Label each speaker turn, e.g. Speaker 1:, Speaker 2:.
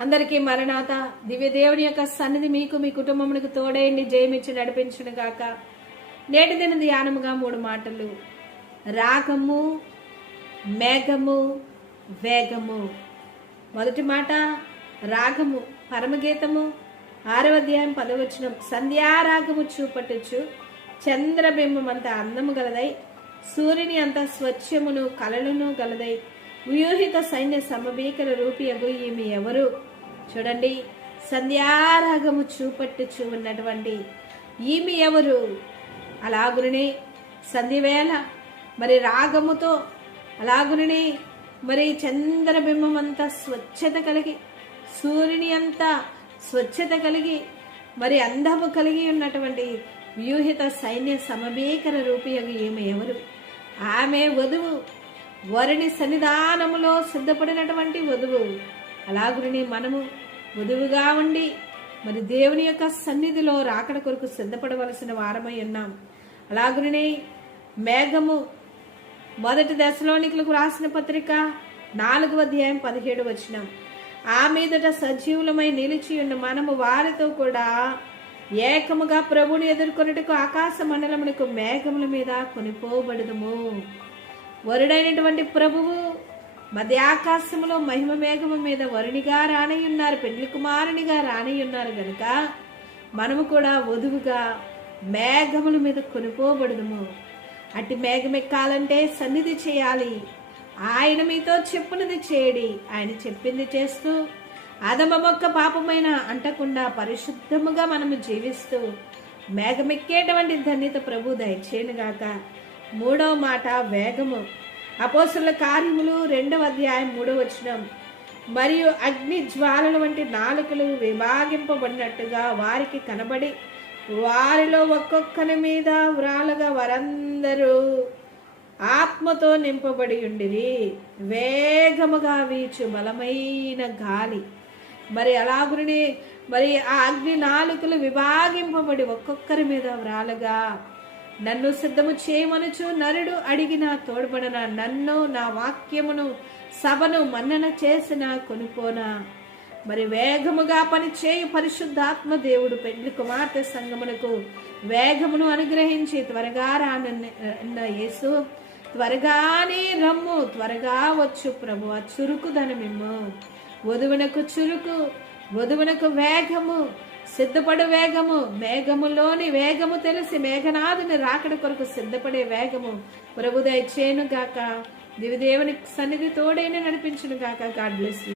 Speaker 1: అందరికీ మరణాత. దివ్యదేవుని యొక్క సన్నిధి మీకు మీ కుటుంబమునికి తోడేయండి జయమిచ్చి నడిపించును గాక. నేటి దిన ధ్యానముగా మూడు మాటలు. రాగము మేఘము వేగము. మొదటి మాట రాగము పరమగీతము. ఆరవ అధ్యాయం పదవచనం. సంధ్యారాగము చూపట్టుచు చంద్రబింబం అంత అందము గలదై సూర్యుని అంత స్వచ్ఛమును కలలను గలదై వ్యూహిత సైన్య సమభీకర రూపియగు ఈమె ఎవరు? చూడండి. సంధ్యారాగము చూపట్టుచు ఉన్నటువంటి ఈమె ఎవరు? అలాగునే సంధివేళ మరి రాగముతో అలాగునే మరి చంద్రబింబం అంతా స్వచ్ఛత కలిగి సూర్యుని అంతా స్వచ్ఛత కలిగి మరి అందము కలిగి ఉన్నటువంటి వ్యూహిత సైన్య సమభీకర రూపియగు ఈమె ఎవరు? ఆమె వధువు వరుని సన్నిధానములో సిద్ధపడినటువంటి వధువు. అలాగుని మనము వధువుగా ఉండి మరి దేవుని యొక్క సన్నిధిలో రాకడ కొరకు సిద్ధపడవలసిన వారమై ఉన్నాం. అలాగునే మేఘము మొదటి దశలోనికులకు రాసిన పత్రిక నాలుగవ అధ్యాయం పదిహేడు వచ్చినాం ఆ మీదట సజీవులమై నిలిచి ఉన్న మనము వారితో కూడా ఏకముగా ప్రభుని ఎదుర్కొన్నట్టుకు ఆకాశ మండలమునకు మేఘముల మీద కొనిపోబడదుము. వరుడైనటువంటి ప్రభువు మధ్య ఆకాశంలో మహిమ మేఘము మీద వరునిగా రానయ్యున్నారు పెళ్ళి కుమారునిగా రానయ్యున్నారు గనుక మనము కూడా వధువుగా మేఘముల మీద కొనిపోబడదుము అట్టి మేఘం ఎక్కాలంటే సన్నిధి చేయాలి. ఆయన మీతో చెప్పునది చేయడి. ఆయన చెప్పింది చేస్తూ అదమ మొక్క పాపమైన అంటకుండా పరిశుద్ధముగా మనము జీవిస్తూ మేఘమెక్కేటువంటి ధన్యత ప్రభు దయచేయనుగాక. మూడవ మాట వేగము. అపోసల కార్యములు రెండవ అధ్యాయం మూడవ వచనం. మరియు అగ్ని జ్వాలల వంటి నాలుకలు విభాగింపబడినట్టుగా వారికి కనబడి వారిలో ఒక్కొక్కరి మీద వ్రాలుగా వారందరూ ఆత్మతో నింపబడి ఉండిరి. వేగముగా వీచు బలమైన గాలి. మరి అలాగునే మరి ఆ అగ్ని నాలుకలు విభాగింపబడి ఒక్కొక్కరి మీద వ్రాలుగా నన్ను సిద్ధము చేయమనుచు నరుడు అడిగిన తోడ్పడన? నన్ను నా వాక్యమును సభను మన్నన చేసిన కొనుకోనా మరి వేగముగా పనిచేయు పరిశుద్ధాత్మ దేవుడు పెళ్ళి కుమార్తె సంగమునకు వేగమును అనుగ్రహించి త్వరగా రానన్న యేసు. త్వరగానే రమ్ము త్వరగా వచ్చు ప్రభు ఆ చురుకు ధనమిమ్ము. వధువునకు చురుకు వధువునకు వేగము సిద్ధపడు వేగము మేఘములోని వేగము తెలిసి మేఘనాథుని రాకడ కొరకు సిద్ధపడే వేగము. ప్రభుదయ చేను గాక దివిదేవుని సన్నిధి తోడైన నడిపించును గాక గాడ్ బ్లెస్